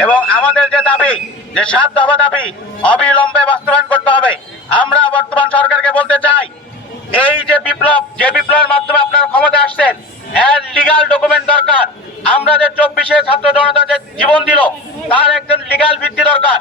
এবং আমাদের যে দাবি, যে সাত দফা দাবি, অবিলম্বে বাস্তবায়ন করতে হবে। আমরা বর্তমান সরকারকে বলতে চাই, এই যে বিপ্লব, যে বিপ্লবের মাধ্যমে আপনারা ক্ষমতা আসছেন এর লিগাল ডকুমেন্ট দরকার। আমরা যে চব্বিশে ছাত্র জনতা যে জীবন দিল, তার একজন লিগাল ভিত্তি দরকার।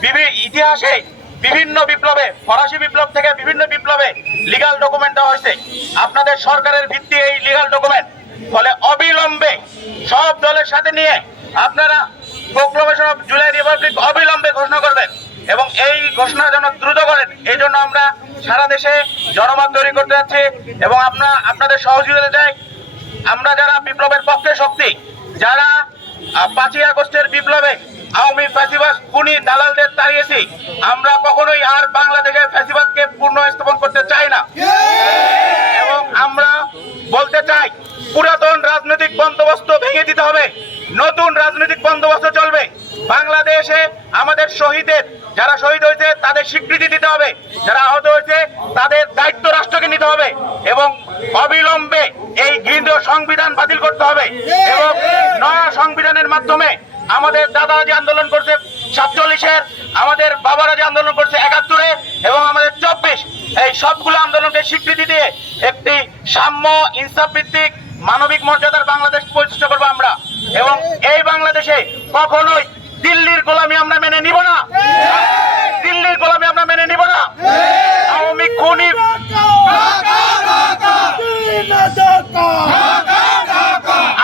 বিভি- ইতিহাসে বিভিন্ন বিপ্লবে, ফরাসি বিপ্লব থেকে বিভিন্ন বিপ্লবে লিগাল ডকুমেন্ট দেওয়া হয়েছে। আপনাদের সরকারের ভিত্তি এই লিগাল ডকুমেন্ট ফলে অবিলম্বে সব দলের সাথে নিয়ে আপনারা প্রোক্লামেশন অফ জুলাই রিপাবলিক অবিলম্বে ঘোষণা করবেন এবং এই ঘোষণা যেন দ্রুত করেন, এই জন্য আমরা সারা দেশে জনমত তৈরি করতে যাচ্ছি এবং আমরা আপনাদের সহযোগিতা চাই। আমরা যারা বিপ্লবের পক্ষে শক্তি, যারা পাঁচই আগস্টের বিপ্লবে আওয়ামী ফ্যাসিবাদ খুনি দালালদের তাড়িয়েছি, আমরা কখনোই আর বাংলাদেশের ফ্যাসিবাদকে পূর্ণ স্থাপন করতে চাই না। নতুন রাজনৈতিক বন্দোবস্ত চলবে। বাংলাদেশে আমাদের শহীদের, যারা শহীদ হয়েছে, তাদের স্বীকৃতি দিতে হবে। যারা আহত হয়েছে, তাদের দায়িত্ব রাষ্ট্রকে নিতে হবে এবং অবিলম্বে এই ঘৃণীয় সংবিধান বাতিল করতে হবে এবং নয়া সংবিধানের মাধ্যমে আমাদের দাদারা যে আন্দোলন করছে, সাতচল্লিশের, আমাদের বাবারা যে আন্দোলন করছে, একাত্তরে এবং আমাদের চব্বিশ, এই সবগুলো আন্দোলনকে স্বীকৃতি দিয়ে একটি সাম্য, ইনসাফ ভিত্তিক, মানবিক মর্যাদার বাংলাদেশ প্রতিষ্ঠা করব আমরা। এবং বাংলাদেশে কখনোই দিল্লির গোলামি আমরা মেনে নিব না। দিল্লির গোলামি আমরা মেনে নিব না। আওয়ামী খুনি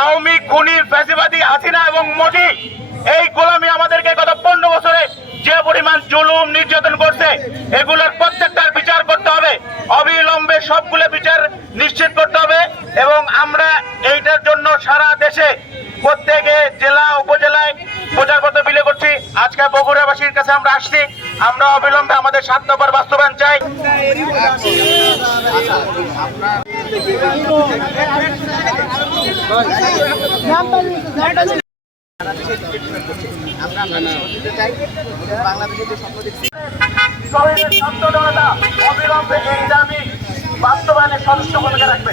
আওয়ামী ফ্যাসিবাদী, হাসিনা এবং মোদি, এই গোলামি আমাদেরকে গত পনেরো বছরে যে পরিমাণ জুলুম নির্যাতন করছে, এগুলোর প্রত্যেকটার বিচার করতে হবে। অবিলম্বে সবগুলো বিচার নিশ্চিত করতে হবে এবং আমরা এইটার জন্য সারা দেশে প্রত্যেকে জেলা আজকে বগুড়াবাসীর কাছে আমরা আসছি। আমরা অবিলম্বে আমাদের সাত দফার বাস্তবায়ন চাই। অবিলম্বে এই বাস্তবায়নে সদস্য ভূমিকা রাখবে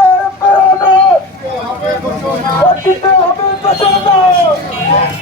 হবে ঘোষণা